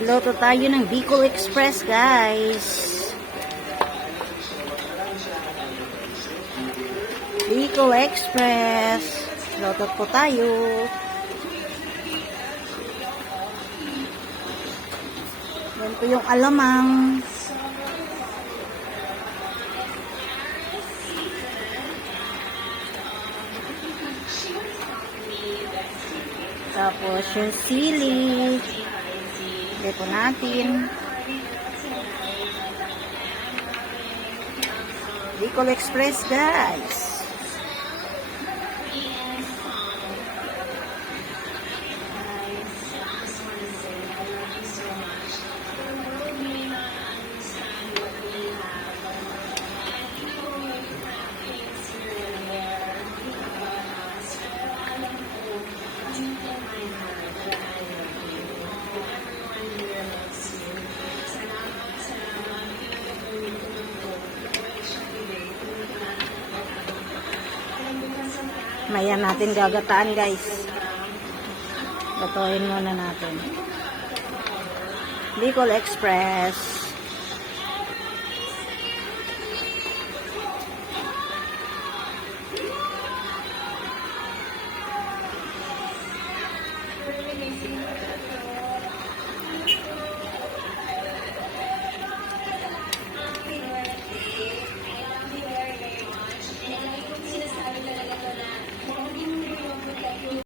Loto tayo ng Bicol Express, guys. Bicol Express. Loto po tayo. Yan po yung alamang. Tapos yung sili. Ilagay po natin. Bicol Express, guys. Maya natin gagataan, guys. Lutuin muna natin. Bicol Express.